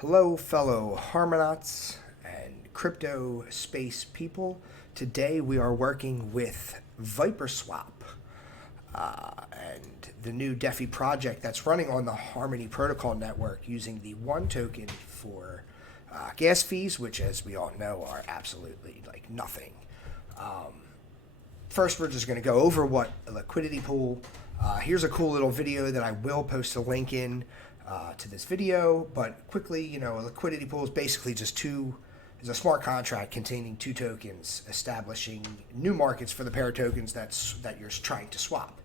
Hello, fellow Harmonauts and crypto space people. Today we are working with ViperSwap and the new DeFi project that's running on the Harmony Protocol network using the ONE token for gas fees, which, as we all know, are absolutely like nothing. First, we're just going to go over what a liquidity pool. Here's a cool little video that I will post a link in to this video, but quickly, a liquidity pool is basically is a smart contract containing two tokens, establishing new markets for the pair of tokens that you're trying to swap.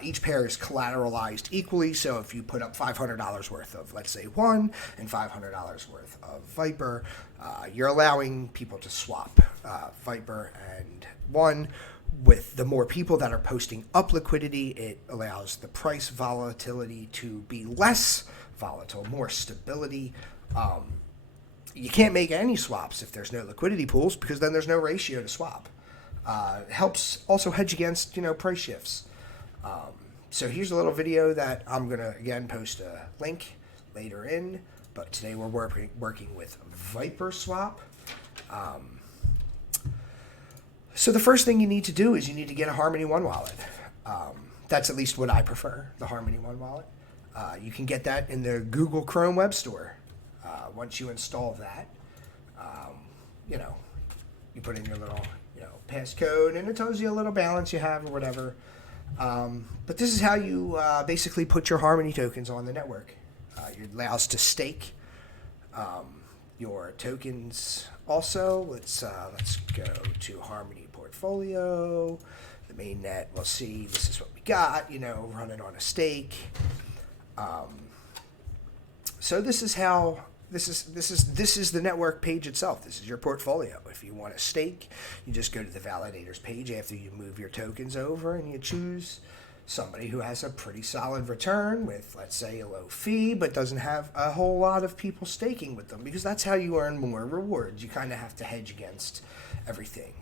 Each pair is collateralized equally, so if you put up $500 worth of, let's say, ONE and $500 worth of Viper, you're allowing people to swap Viper and ONE. With the more people that are posting up liquidity, it allows the price volatility to be less volatile, more stability. You can't make any swaps if there's no liquidity pools, because then there's no ratio to swap. It helps also hedge against price shifts. So here's a little video that I'm gonna again post a link later in. But today we're working with ViperSwap. So the first thing you need to do is you need to get a Harmony One wallet. That's at least what I prefer, the Harmony One wallet. You can get that in the Google Chrome Web Store. Once you install that, you put in your little, passcode, and it tells you a little balance you have or whatever. But this is how you basically put your Harmony tokens on the network. You're allowed to stake your tokens. Also, let's go to Harmony Portfolio, the main net. We'll see. This is what we got. Running on a stake. So this is how this is the network page itself. This is your portfolio. If you want to stake, you just go to the validators page after you move your tokens over, and you choose somebody who has a pretty solid return with, let's say, a low fee, but doesn't have a whole lot of people staking with them, because that's how you earn more rewards. You kind of have to hedge against everything.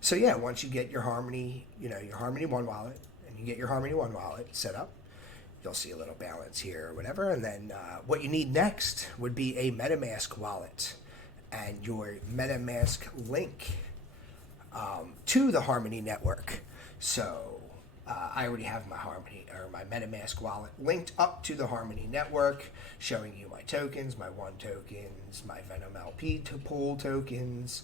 So yeah, once you get your Harmony, your Harmony One wallet, and you get your Harmony One wallet set up, you'll see a little balance here or whatever. And then what you need next would be a MetaMask wallet and your MetaMask link to the Harmony network. So I already have my MetaMask wallet linked up to the Harmony network, showing you my tokens, my ONE tokens, my Venom LP pool tokens.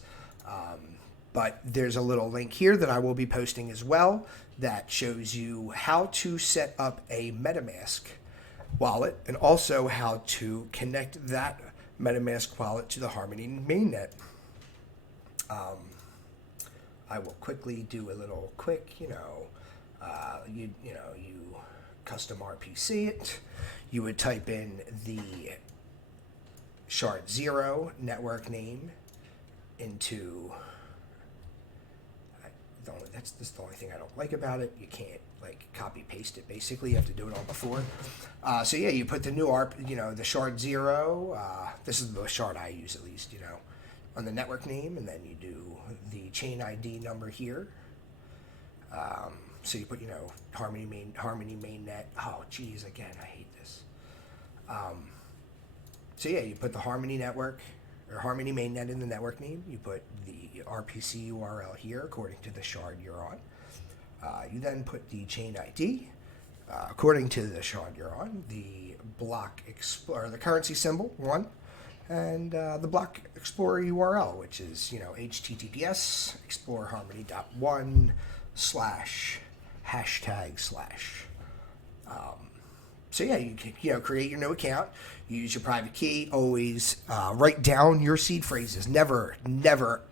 But there's a little link here that I will be posting as well that shows you how to set up a MetaMask wallet, and also how to connect that MetaMask wallet to the Harmony mainnet. I will quickly do a little quick, you custom RPC it. You would type in the shard0 network name into. That's the only thing I don't like about it. You can't copy paste it. Basically, you have to do it all before. So yeah, you put the new the shard0. This is the shard I use, at least, on the network name, and then you do the chain ID number here. So you put Harmony mainnet. Oh geez, again, I hate this. So yeah, you put the Harmony network or Harmony mainnet in the network name. You put the RPC URL here according to the shard you're on. You then put the chain ID according to the shard you're on. The block explorer, the currency symbol one, and the block explorer URL, which is HTTPS explorerharmony.one /#/. So yeah, you can create your new account, use your private key. Always write down your seed phrases. Never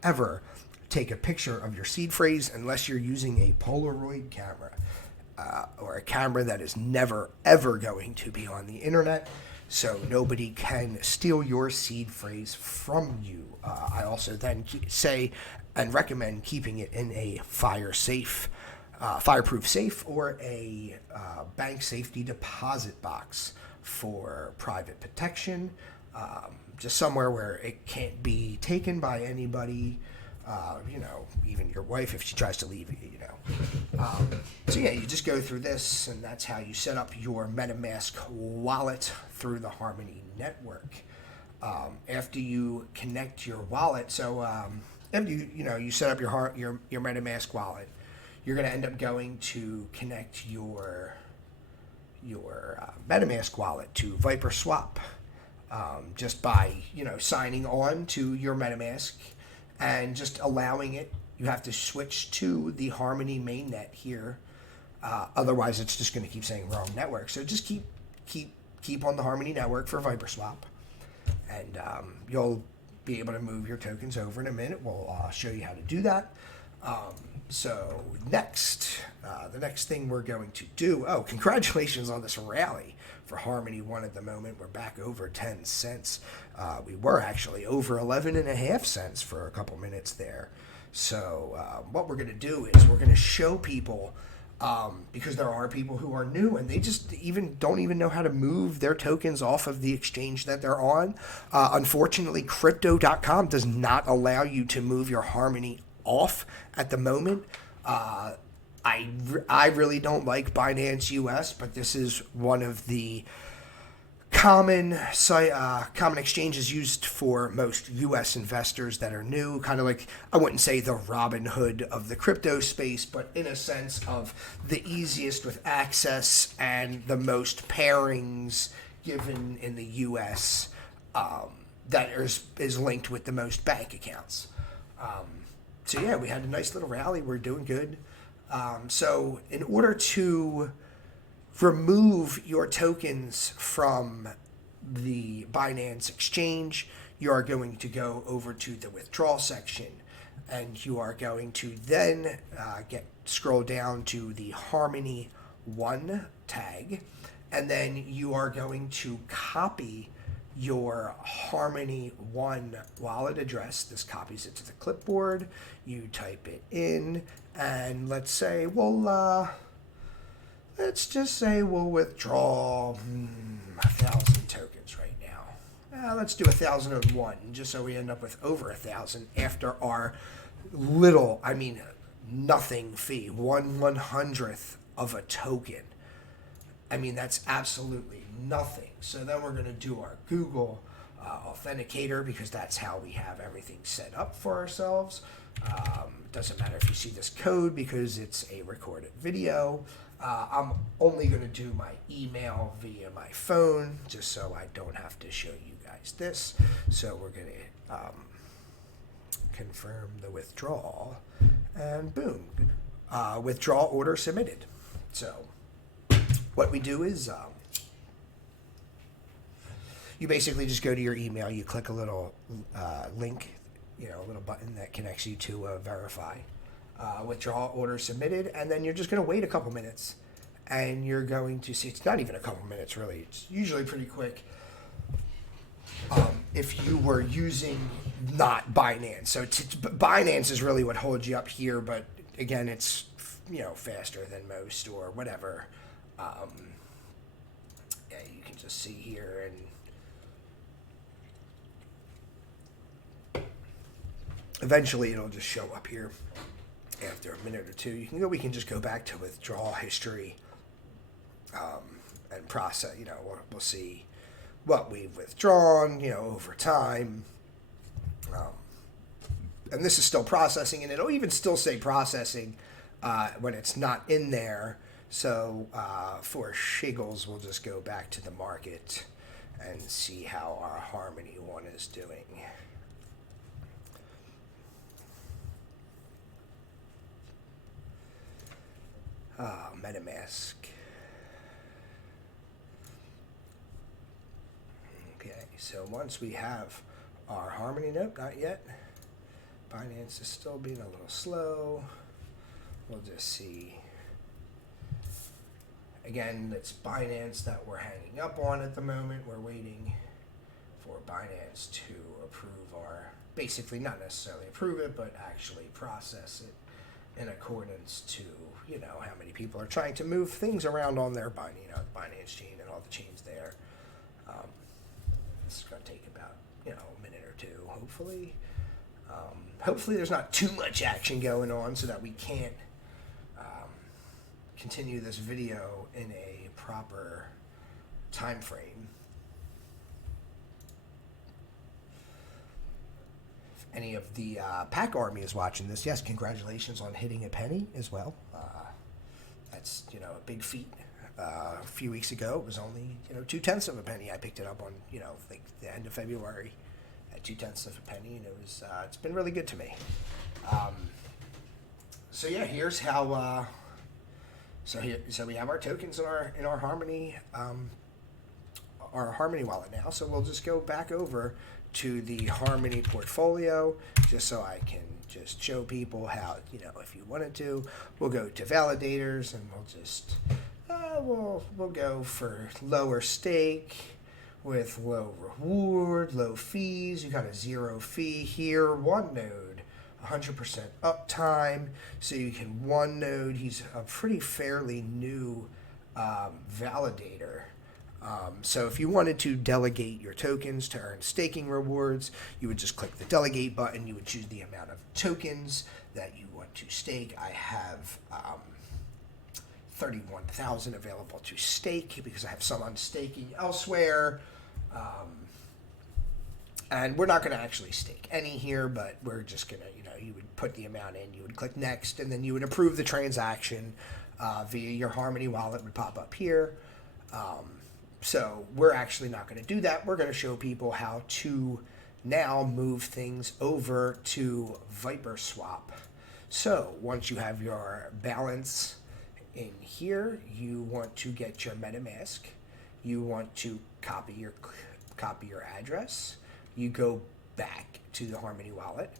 ever take a picture of your seed phrase unless you're using a Polaroid camera or a camera that is never ever going to be on the internet, so nobody can steal your seed phrase from you. I also then say and recommend keeping it in a fireproof safe, or a bank safety deposit box for private protection. Just somewhere where it can't be taken by anybody You know, even your wife if she tries to leave you, you know. So yeah, you just go through this, and that's how you set up your MetaMask wallet through the Harmony network. After you connect your wallet, so after you set up your MetaMask wallet, you're going to end up going to connect your MetaMask wallet to ViperSwap, just by signing on to your MetaMask and just allowing it. You have to switch to the Harmony mainnet here. Otherwise, it's just going to keep saying wrong network. So just keep on the Harmony network for ViperSwap, and you'll be able to move your tokens over in a minute. We'll show you how to do that. So the next thing we're going to do. Oh, congratulations on this rally for Harmony One at the moment. We're back over 10 cents. We were actually over 11.5 cents for a couple minutes there. So what we're going to do is we're going to show people, because there are people who are new and they just don't even know how to move their tokens off of the exchange that they're on. Unfortunately, crypto.com does not allow you to move your Harmony off at the moment. I really don't like Binance US, but this is one of the common exchanges used for most U.S. investors that are new, kind of like, I wouldn't say the Robin Hood of the crypto space, but in a sense of the easiest with access and the most pairings given in the U.S. That is linked with the most bank accounts. So yeah, we had a nice little rally. We're doing good. So in order to remove your tokens from the Binance exchange, you are going to go over to the withdrawal section, and you are going to then scroll down to the Harmony One tag, and then you are going to copy your Harmony One wallet address. This copies it to the clipboard. You type it in, and let's just say we'll withdraw 1,000 tokens right now. Let's do 1,001, just so we end up with over 1,000 after our nothing fee, 1/100th of a token. That's absolutely nothing. So then we're going to do our Google authenticator, because that's how we have everything set up for ourselves. Doesn't matter if you see this code because it's a recorded video. I'm only going to do my email via my phone, just so I don't have to show you guys this. So we're going to confirm the withdrawal, and boom, withdrawal order submitted. So what we do is you basically just go to your email, you click a little link, a little button that connects you to verify. Withdrawal order submitted, and then you're just going to wait a couple minutes, and you're going to see, it's not even a couple minutes really, it's usually pretty quick if you were using not Binance. So Binance is really what holds you up here, but again, it's faster than most or whatever. Yeah, you can just see here, and eventually it'll just show up here after a minute or two. We can just go back to withdrawal history and process. We'll see what we've withdrawn over time, and this is still processing, and it'll even still say processing when it's not in there. So for Shiggles, we'll just go back to the market and see how our Harmony One is doing. MetaMask. Okay, so once we have our Harmony, nope, not yet. Binance is still being a little slow. We'll just see. Again, it's Binance that we're hanging up on at the moment. We're waiting for Binance to approve basically not necessarily approve it, but actually process it in accordance to, how many people are trying to move things around on their Binance chain and all the chains there. This is going to take about, a minute or two, hopefully. Hopefully there's not too much action going on so that we can't continue this video in a proper time frame. If any of the PAC army is watching this, yes, congratulations on hitting a penny as well. That's, a big feat. A few weeks ago, it was only, 0.2 of a penny. I picked it up on, like the end of February at 0.2 of a penny, and it's been really good to me. So yeah, here's how. So we have our tokens in our Harmony, wallet now. So we'll just go back over to the Harmony portfolio, just so I can just show people how, if you wanted to, we'll go to validators and we'll just. We'll go for lower stake with low reward, low fees. You got a 0 fee here. One node, 100% uptime. So you can one node. He's a pretty fairly new validator. So if you wanted to delegate your tokens to earn staking rewards, you would just click the delegate button. You would choose the amount of tokens that you want to stake. I have 31,000 available to stake because I have some on staking elsewhere. And we're not going to actually stake any here, but we're just going to, you would put the amount in, you would click next, and then you would approve the transaction via your Harmony wallet would pop up here. So we're actually not going to do that. We're going to show people how to now move things over to ViperSwap. So once you have your balance in here, you want to get your MetaMask. You want to copy your address. You go back to the Harmony wallet.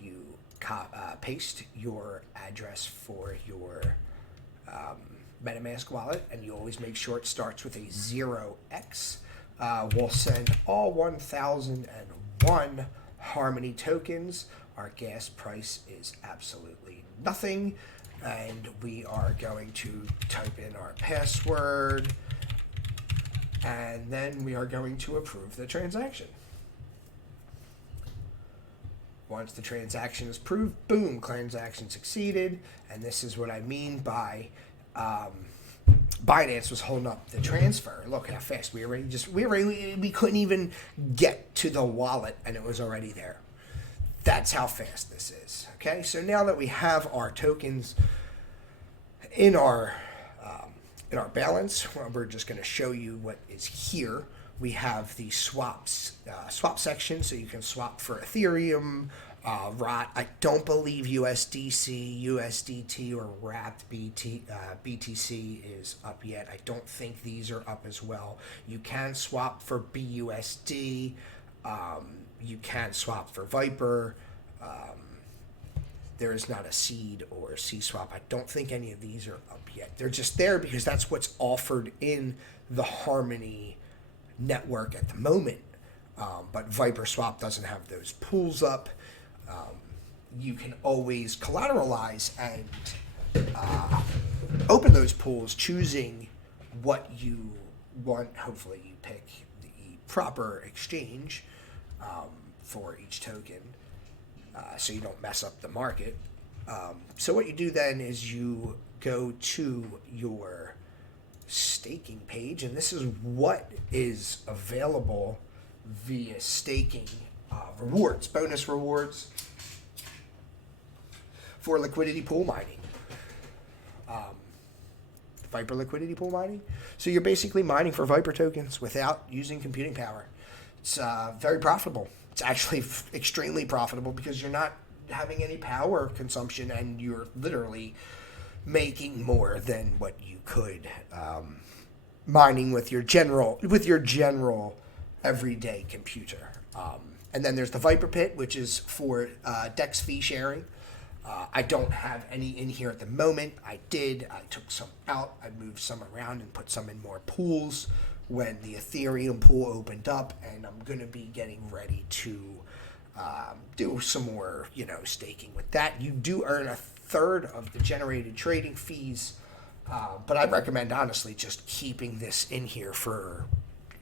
You paste your address for your MetaMask wallet, and you always make sure it starts with a 0x. We'll send all 1,001 Harmony tokens. Our gas price is absolutely nothing. And we are going to type in our password, and then we are going to approve the transaction. Once the transaction is approved, boom, transaction succeeded. And this is what I mean by Binance was holding up the transfer. Look how fast we couldn't even get to the wallet, and it was already there. That's how fast this is. Okay, so now that we have our tokens in our balance, we're just going to show you what is here. We have the swap section, so you can swap for Ethereum, ROT. I don't believe USDC, USDT, or wrapped BTC is up yet. I don't think these are up as well. You can swap for BUSD. You can swap for Viper. There is not a seed or C-swap. I don't think any of these are up yet. They're just there because that's what's offered in the Harmony network at the moment. But ViperSwap doesn't have those pools up. You can always collateralize and open those pools, choosing what you want. Hopefully you pick the proper exchange for each token, so you don't mess up the market. So what you do then is you go to your staking page, and this is what is available via staking rewards, bonus rewards for liquidity pool mining. Viper liquidity pool mining. So you're basically mining for Viper tokens without using computing power. It's very profitable. It's actually extremely profitable because you're not having any power consumption, and you're literally making more than what you could mining with your general everyday computer. And then there's the Viper Pit, which is for DEX fee sharing. I don't have any in here at the moment. I took some out. I moved some around and put some in more pools when the Ethereum pool opened up, and I'm going to be getting ready to do some more, staking with that. You do earn a third of the generated trading fees, but I recommend honestly just keeping this in here for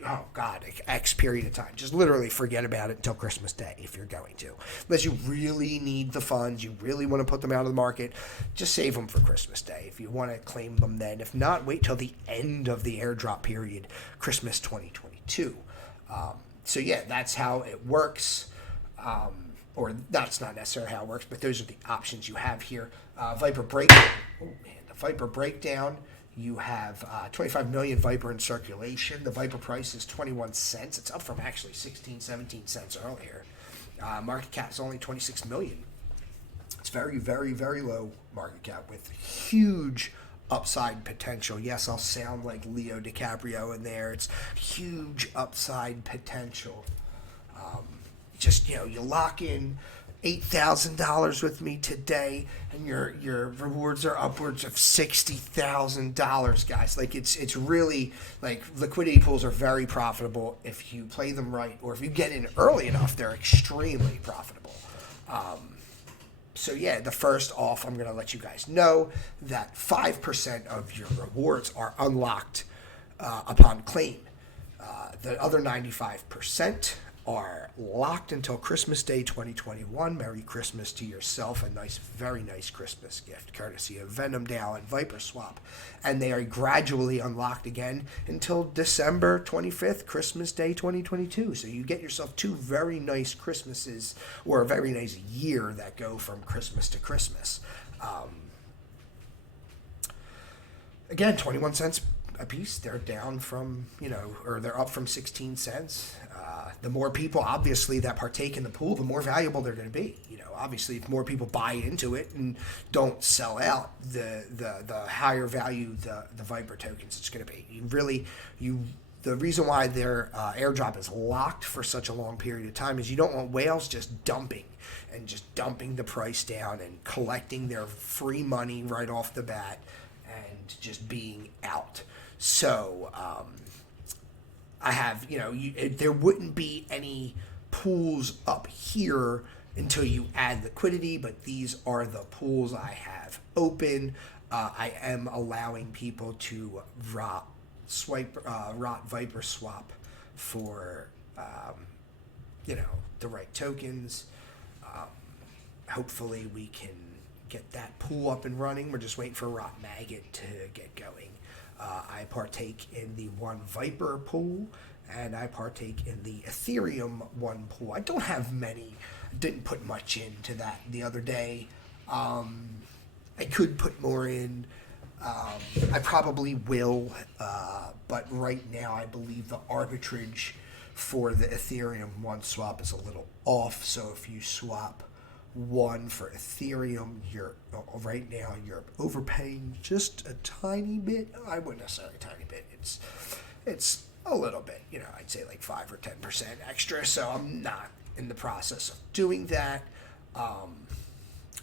oh God, X period of time. Just literally forget about it until Christmas Day if you're going to. Unless you really need the funds, you really want to put them out of the market, just save them for Christmas Day if you want to claim them then. If not, wait till the end of the airdrop period, Christmas 2022. So yeah, that's how it works. Or that's not necessarily how it works, but those are the options you have here. Viper breakdown. Oh man, the Viper breakdown. You have 25 million Viper in circulation. The Viper price is 21 cents. It's up from actually 16, 17 cents earlier. Market cap is only 26 million. It's very, very, very low market cap with huge upside potential. Yes, I'll sound like Leo DiCaprio in there. It's huge upside potential. Just, you lock in $8,000 with me today, and your rewards are upwards of $60,000, guys. Like it's really like liquidity pools are very profitable if you play them right, or if you get in early enough, they're extremely profitable. So yeah, the first off, I'm going to let you guys know that 5% of your rewards are unlocked upon claim. The other 95% are locked until Christmas Day 2021. Merry Christmas to yourself. A nice, very nice Christmas gift, courtesy of Venom DAO and ViperSwap. And they are gradually unlocked again until December 25th, Christmas Day 2022. So you get yourself two very nice Christmases, or a very nice year that go from Christmas to Christmas. Again, 21 cents a piece. They're down from, or they're up from 16 cents. The more people, obviously, that partake in the pool, the more valuable they're going to be. Obviously, if more people buy into it and don't sell out, the higher value the Viper tokens it's going to be. The reason why their airdrop is locked for such a long period of time is you don't want whales just dumping the price down and collecting their free money right off the bat and just being out. So, I have, there wouldn't be any pools up here until you add liquidity, but these are the pools I have open. I am allowing people to rot ViperSwap for, the right tokens. Hopefully we can get that pool up and running. We're just waiting for Rot Maggot to get going. I partake in the ONE Viper pool, and I partake in the Ethereum ONE pool. I don't have many. I didn't put much into that the other day. I could put more in. I probably will, but right now I believe the arbitrage for the Ethereum ONE swap is a little off. So if you swap one for Ethereum, right now you're overpaying just a tiny bit. I wouldn't necessarily a tiny bit. It's a little bit, I'd say like 5 or 10% extra. So I'm not in the process of doing that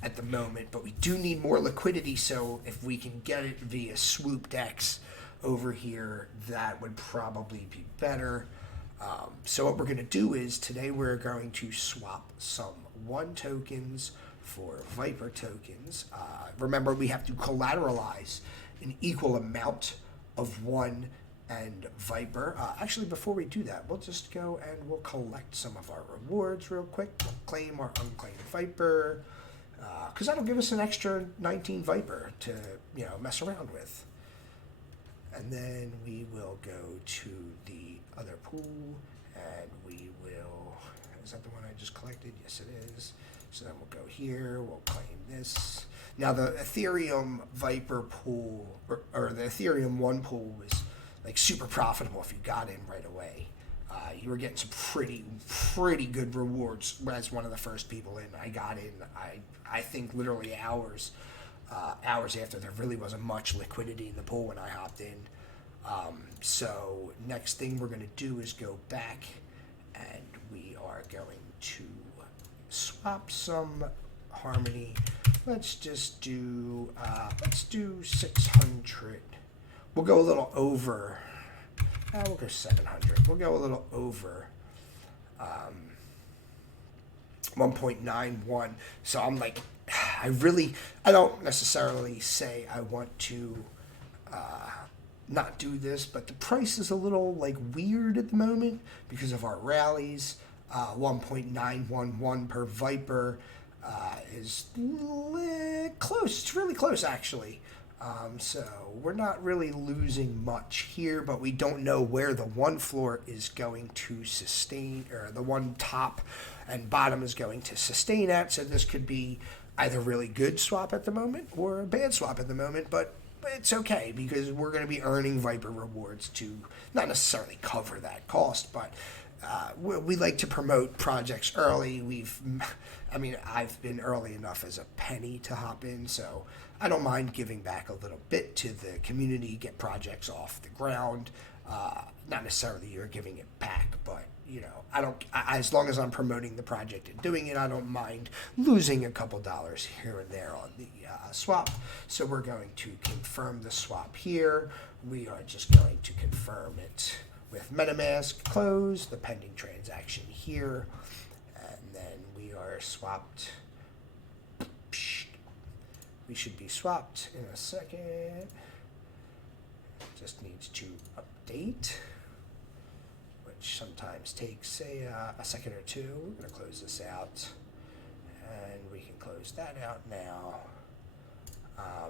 at the moment, but we do need more liquidity. So if we can get it via SwoopDex over here, that would probably be better. So what we're going to do is today we're going to swap some ONE tokens for Viper tokens. Remember, we have to collateralize an equal amount of ONE and Viper. Actually, before we do that, we'll just go and we'll collect some of our rewards real quick. We'll claim our unclaimed Viper, because that'll give us an extra 19 Viper to mess around with. And then we will go to the other pool, and we will, is that the one I just collected? Yes, it is. So then we'll go here, we'll claim this. Now the Ethereum Viper pool, or the Ethereum ONE pool was like super profitable if you got in right away. You were getting some pretty good rewards as one of the first people in. I got in, I think literally hours after there really wasn't much liquidity in the pool when I hopped in. So next thing we're going to do is go back, and we are going to swap some Harmony. Let's just do 600. We'll go a little over. We'll go 700. We'll go a little over 1.91. So I'm like, I don't necessarily say I want to not do this, but the price is a little like weird at the moment because of our rallies. 1.911 per Viper is close. It's really close, actually. So we're not really losing much here, but we don't know where the one floor is going to sustain, or the one top and bottom is going to sustain at. So this could be either really good swap at the moment or a bad swap at the moment, but it's okay because we're going to be earning Viper rewards to not necessarily cover that cost, but we like to promote projects early. I've been early enough as a penny to hop in, so I don't mind giving back a little bit to the community, get projects off the ground. Not necessarily you're giving it back, but as long as I'm promoting the project and doing it, I don't mind losing a couple dollars here and there on the swap. So we're going to confirm the swap here. We are just going to confirm it with MetaMask, close the pending transaction here, and then we are swapped. We should be swapped in a second. Just needs to update, which sometimes takes a second or two. We're going to close this out, and we can close that out now.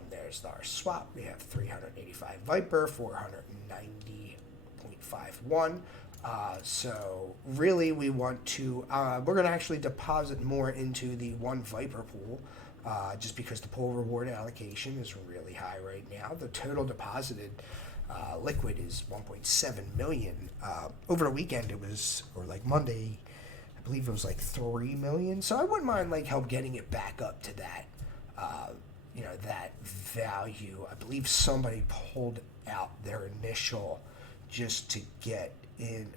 There's our swap. We have 385 Viper, 490.51. So really we want to, we're going to actually deposit more into the one Viper pool, just because the pool reward allocation is really high right now. The total deposited liquid is 1.7 million. Over the weekend it was, or like Monday, I believe it was like 3 million. So I wouldn't mind help getting it back up to that, that value. I believe somebody pulled out their initial just to get in,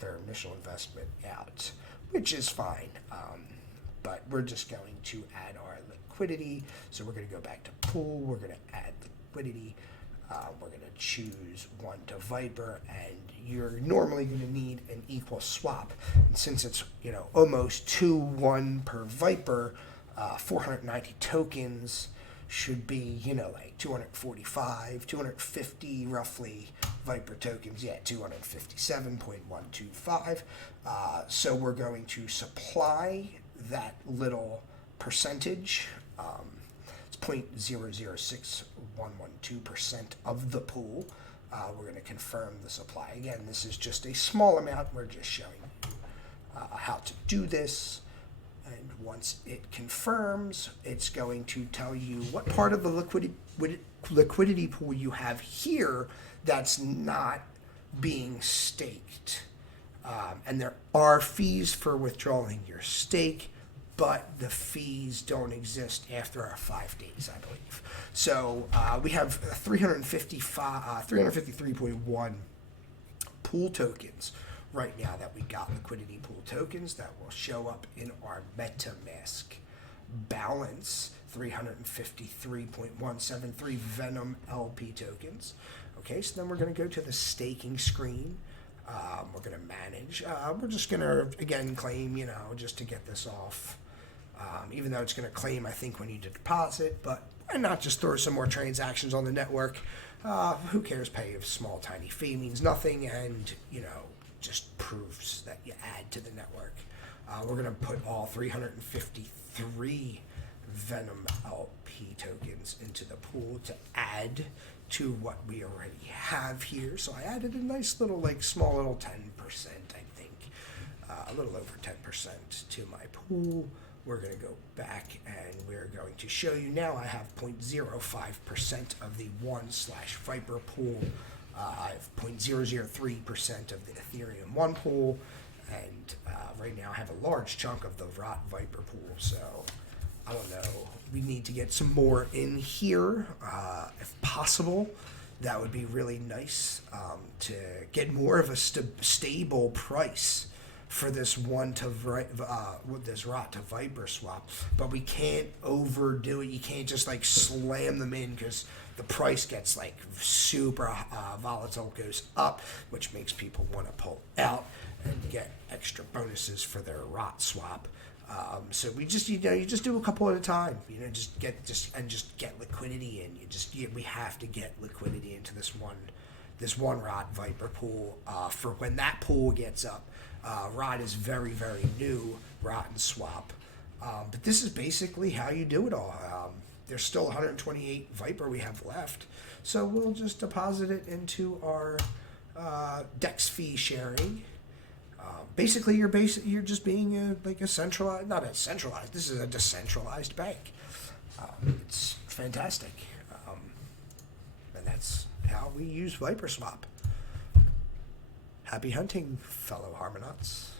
their initial investment out, which is fine. But we're just going to add our liquidity. So we're going to go back to pool. We're going to add liquidity. We're going to choose one to Viper, and you're normally going to need an equal swap. And since it's, almost 2-1 per Viper, 490 tokens should be, 245, 250 roughly Viper tokens. Yeah, 257.125. So we're going to supply that little percentage. It's 0.006112% of the pool. We're going to confirm the supply. Again, this is just a small amount. We're just showing you how to do this. And once it confirms, it's going to tell you what part of the liquidity pool you have here that's not being staked. And there are fees for withdrawing your stake, but the fees don't exist after our 5 days, I believe. So we have 353.1 pool tokens right now that we got, liquidity pool tokens that will show up in our MetaMask balance, 353.173 Venom LP tokens. Okay, so then we're going to go to the staking screen. We're going to manage. We're just going to, again, claim, just to get this off. Even though it's going to claim, I think, when you deposit, but why not just throw some more transactions on the network? Who cares? Pay a small, tiny fee means nothing, and, just proves that you add to the network. We're going to put all 353 Venom LP tokens into the pool to add to what we already have here. So I added a nice little, small little 10%, I think, a little over 10% to my pool. We're going to go back and we're going to show you now I have 0.05% of the one/Viper pool. I have 0.003% of the Ethereum one pool, and right now I have a large chunk of the ROT Viper pool. So I don't know. We need to get some more in here, if possible. That would be really nice, to get more of a stable price for this ROT to Viper swap. But we can't overdo it. You can't just slam them in, because the price gets super volatile, goes up, which makes people want to pull out and get extra bonuses for their ROT swap. So we just, you just do a couple at a time. Just get liquidity in. We have to get liquidity into this one rod Viper pool for when that pool gets up. Rod is very, very new, rod and swap. But this is basically how you do it all. There's still 128 Viper we have left, so we'll just deposit it into our DEX fee sharing. Basically, you're just being like a centralized, not a centralized. This is a decentralized bank. It's fantastic, and that's how we use ViperSwap. Happy hunting, fellow Harmonauts.